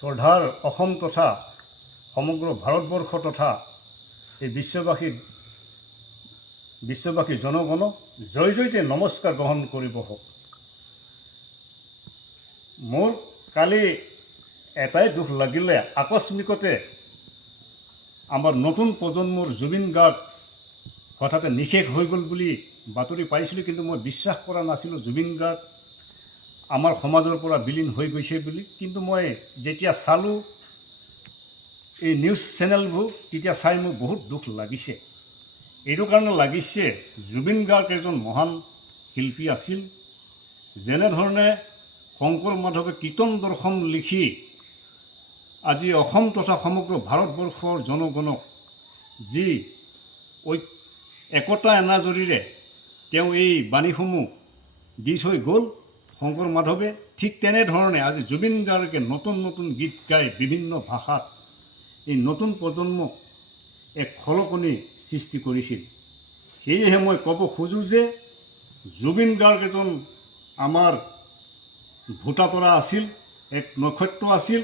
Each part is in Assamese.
শ্ৰদ্ধাৰ অসম তথা সমগ্ৰ ভাৰতবৰ্ষ তথা এই বিশ্ববাসী জনগণক জয়তে নমস্কাৰ গ্ৰহণ কৰিব হওক। মোৰ কালি এটাই দুখ লাগিলে, আকস্মিকতে আমাৰ নতুন প্ৰজন্মৰ জুবিন গাৰ্গ হঠাতে নিশেষ হৈ গ'ল বুলি বাতৰি পাইছিলোঁ, কিন্তু মই বিশ্বাস কৰা নাছিলোঁ জুবিন গাৰ্গ আমাৰ সমাজৰ পৰা বিলীন হৈ গৈছে বুলি। কিন্তু মই যেতিয়া চালোঁ এই নিউজ চেনেলবোৰ, তেতিয়া চাই মোৰ বহুত দুখ লাগিছে। এইটো কাৰণে লাগিছে, জুবিন গাৰ্গ এজন মহান শিল্পী আছিল, যেনেধৰণে শংকৰ মাধৱে কীৰ্তন দৰ্শন লিখি আজি অসম তথা সমগ্ৰ ভাৰতবৰ্ষৰ জনগণক যি একতা এনাজৰীৰে তেওঁ এই বাণীসমূহ দি থৈ গ'ল শংকৰ মাধৱে, ঠিক তেনেধৰণে আজি জুবিন গাৰ্গে নতুন নতুন গীত গাই বিভিন্ন ভাষাত এই নতুন প্ৰজন্মক এক খলকনি সৃষ্টি কৰিছিল। সেয়েহে মই ক'ব খোজোঁ যে জুবিন গাৰ্গ এজন আমাৰ ভোটাতৰা আছিল, এক নক্ষত্ৰ আছিল।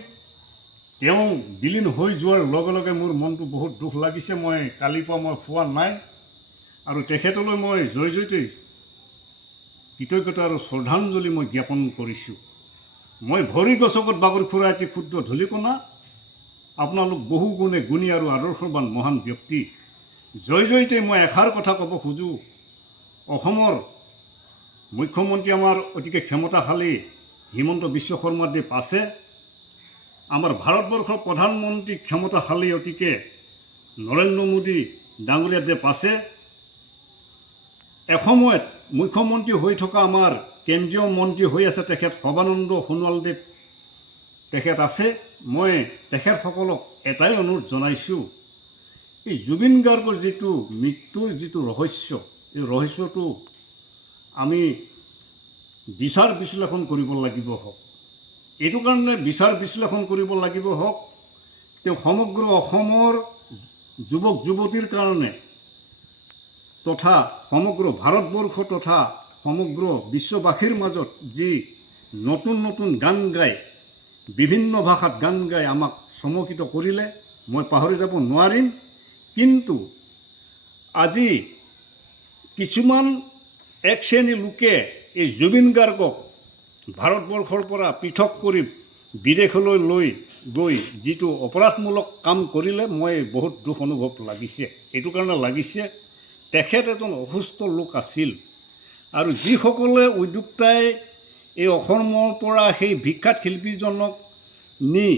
তেওঁ বিলীন হৈ যোৱাৰ লগে লগে মোৰ মনটো বহুত দুখ লাগিছে। মই কালিৰ পৰা মই শুৱা নাই আৰু তেখেতলৈ মই জয়তে কৃতজ্ঞতা আৰু শ্ৰদ্ধাঞ্জলি মই জ্ঞাপন কৰিছোঁ। মই ভৰি গছকত বাগৰি ফুৰা এটি ক্ষুদ্ৰ ধূলিকণা, আপোনালোক বহু গুণে গুণী আৰু আদৰ্শৱান মহান ব্যক্তি। জয়তে মই এষাৰ কথা ক'ব খোজোঁ, অসমৰ মুখ্যমন্ত্ৰী আমাৰ অতিকে ক্ষমতাশালী হিমন্ত বিশ্ব শৰ্মাদেৱ আছে, আমাৰ ভাৰতবৰ্ষৰ প্ৰধানমন্ত্ৰী ক্ষমতাশালী অতিকে নৰেন্দ্ৰ মোদী ডাঙৰীয়াদেৱ আছে, এসময়ত মুখ্যমন্ত্ৰী হৈ থকা আমাৰ কেন্দ্ৰীয় মন্ত্ৰী হৈ আছে তেখেত সৰ্বানন্দ সোণোৱালদেৱ তেখেত আছে। মই তেখেতসকলক এটাই অনুৰোধ জনাইছোঁ, এই জুবিন গাৰ্গৰ যিটো মৃত্যুৰ যিটো ৰহস্য, এই ৰহস্যটো আমি বিচাৰ বিশ্লেষণ কৰিব লাগিব হওক। এইটো কাৰণে বিচাৰ বিশ্লেষণ কৰিব লাগিব হওক, তেওঁ সমগ্ৰ অসমৰ যুৱক যুৱতীৰ কাৰণে তথা সমগ্ৰ ভাৰতবৰ্ষ তথা সমগ্ৰ বিশ্ববাসীৰ মাজত যি নতুন নতুন গান গাই, বিভিন্ন ভাষাত গান গাই আমাক চমকিত কৰিলে, মই পাহৰি যাব নোৱাৰিম। কিন্তু আজি কিছুমান এক শ্ৰেণীৰ লোকে এই জুবিন গাৰ্গক ভাৰতবৰ্ষৰ পৰা পৃথক কৰি বিদেশলৈ লৈ গৈ যিটো অপৰাধমূলক কাম কৰিলে, মই বহুত দুখ অনুভৱ লাগিছে। এইটো কাৰণে লাগিছে, তেখেত এজন অসুস্থ লোক আছিল আৰু যিসকলে উদ্যোক্তাই এই অসমৰ পৰা সেই বিখ্যাত শিল্পীজনক নি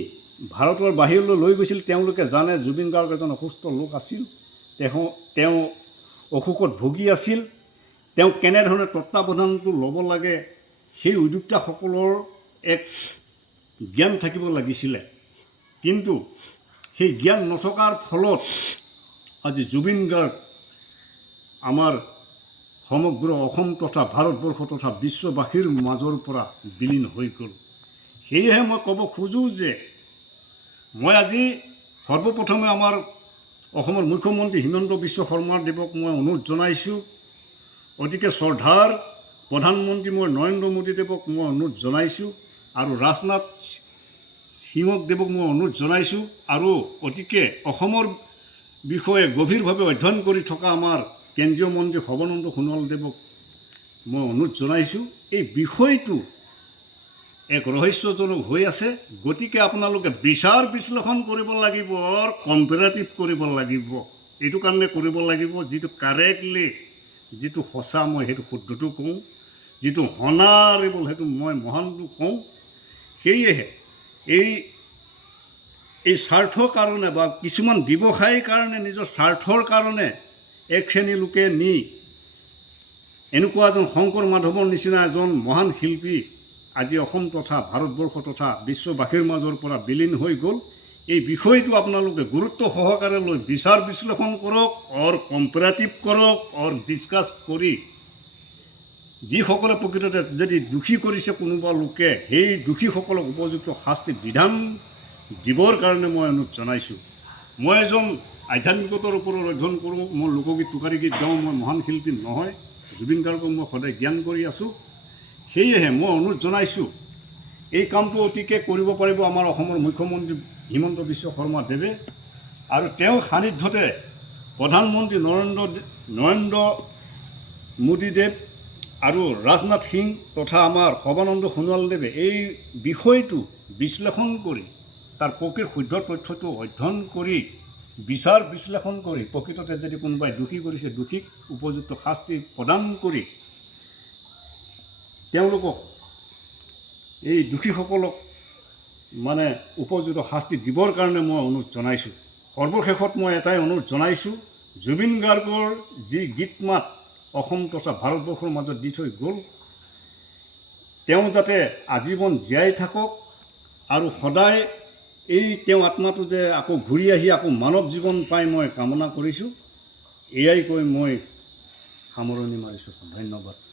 ভাৰতৰ বাহিৰলৈ লৈ গৈছিল, তেওঁলোকে জানে জুবিন গাৰ্গ এজন অসুস্থ লোক আছিল, তেওঁ অসুখত ভুগি আছিল। তেওঁ কেনেধৰণে তত্বাৱধানটো ল'ব লাগে সেই উদ্যোক্তাসকলৰ এক জ্ঞান থাকিব লাগিছিলে, কিন্তু সেই জ্ঞান নথকাৰ ফলত আজি জুবিন গাৰ্গ আমাৰ সমগ্ৰ অসম তথা ভাৰতবৰ্ষ তথা বিশ্ববাসীৰ মাজৰ পৰা বিলীন হৈ গ'ল। সেয়েহে মই ক'ব খোজোঁ যে মই আজি সৰ্বপ্ৰথমে আমাৰ অসমৰ মুখ্যমন্ত্ৰী হিমন্ত বিশ্ব শৰ্মাদেৱক মই অনুৰোধ জনাইছোঁ, অতিকে শ্ৰদ্ধাৰ প্ৰধানমন্ত্ৰী মই নৰেন্দ্ৰ মোদীদেৱক মই অনুৰোধ জনাইছোঁ, আৰু ৰাজনাথ সিঙদেৱক মই অনুৰোধ জনাইছোঁ, আৰু অতিকে অসমৰ বিষয়ে গভীৰভাৱে অধ্যয়ন কৰি থকা আমাৰ কেন্দ্ৰীয় মন্ত্ৰী সৰ্বানন্দ সোণোৱালদেৱক মই অনুৰোধ জনাইছোঁ। এই বিষয়টো এক ৰহস্যজনক হৈ আছে, গতিকে আপোনালোকে বিচাৰ বিশ্লেষণ কৰিব লাগিব, কম্পেৰেটিভ কৰিব লাগিব। এইটো কাৰণে কৰিব লাগিব, যিটো কাৰেক্টলি, যিটো সঁচা মই সেইটো শুদ্ধটো কওঁ, যিটো হনাৰেবল সেইটো মই মহানটো কওঁ। সেয়েহে এই স্বাৰ্থৰ কাৰণে বা কিছুমান ব্যৱসায়ীৰ কাৰণে, নিজৰ স্বাৰ্থৰ কাৰণে এক শ্ৰেণীৰ লোকে নি এনেকুৱা এজন শংকৰ মাধৱৰ নিচিনা এজন মহান শিল্পী আজি অসম তথা ভাৰতবৰ্ষ তথা বিশ্ববাসীৰ মাজৰ পৰা বিলীন হৈ গ'ল। এই বিষয়টো আপোনালোকে গুৰুত্ব সহকাৰে লৈ বিচাৰ বিশ্লেষণ কৰক, কম্পেৰেটিভ কৰক, ডিছকাছ কৰি যিসকলে প্ৰকৃততে যদি দোষী কৰিছে কোনোবা লোকে, সেই দোষীসকলক উপযুক্ত শাস্তি বিধান দিবৰ কাৰণে মই অনুৰোধ জনাইছোঁ। মই এজন আধ্যাত্মিকতাৰ ওপৰত অধ্যয়ন কৰোঁ, মই লোকগীত টোকাৰী গীত গাওঁ, মই মহান শিল্পী নহয়। জুবিন গাৰ্গক মই সদায় জ্ঞান কৰি আছোঁ। সেয়েহে মই অনুৰোধ জনাইছোঁ এই কামটো অতিকৈ কৰিব পাৰিব আমাৰ অসমৰ মুখ্যমন্ত্ৰী হিমন্ত বিশ্ব শৰ্মা দেৱে আৰু তেওঁৰ সান্নিধ্যতে প্ৰধানমন্ত্ৰী নৰেন্দ্ৰ মোদীদেৱ আৰু ৰাজনাথ সিং তথা আমাৰ সৰ্বানন্দ সোণোৱালদেৱে এই বিষয়টো বিশ্লেষণ কৰি তাৰ প্ৰকৃত শুদ্ধ তথ্যটো অধ্যয়ন কৰি বিচাৰ বিশ্লেষণ কৰি প্ৰকৃততে যদি কোনোবাই দোষী কৰিছে দোষীক উপযুক্ত শাস্তি প্ৰদান কৰি তেওঁলোকক এই দোষীসকলক মানে উপযুক্ত শাস্তি দিবৰ কাৰণে মই অনুৰোধ জনাইছোঁ। সৰ্বশেষত মই এটাই অনুৰোধ জনাইছোঁ, জুবিন গাৰ্গৰ যি গীত মাত অসম তথা ভাৰতবৰ্ষৰ মাজত দি থৈ গ'ল, তেওঁ যাতে আজীৱন জীয়াই থাকক আৰু সদায় এই তেওঁ আত্মাটো যে আকৌ ঘূৰি আহি আকৌ মানৱ জীৱন পাই মই কামনা কৰিছোঁ। এয়াই কৈ মই সামৰণি মাৰিছোঁ। ধন্যবাদ।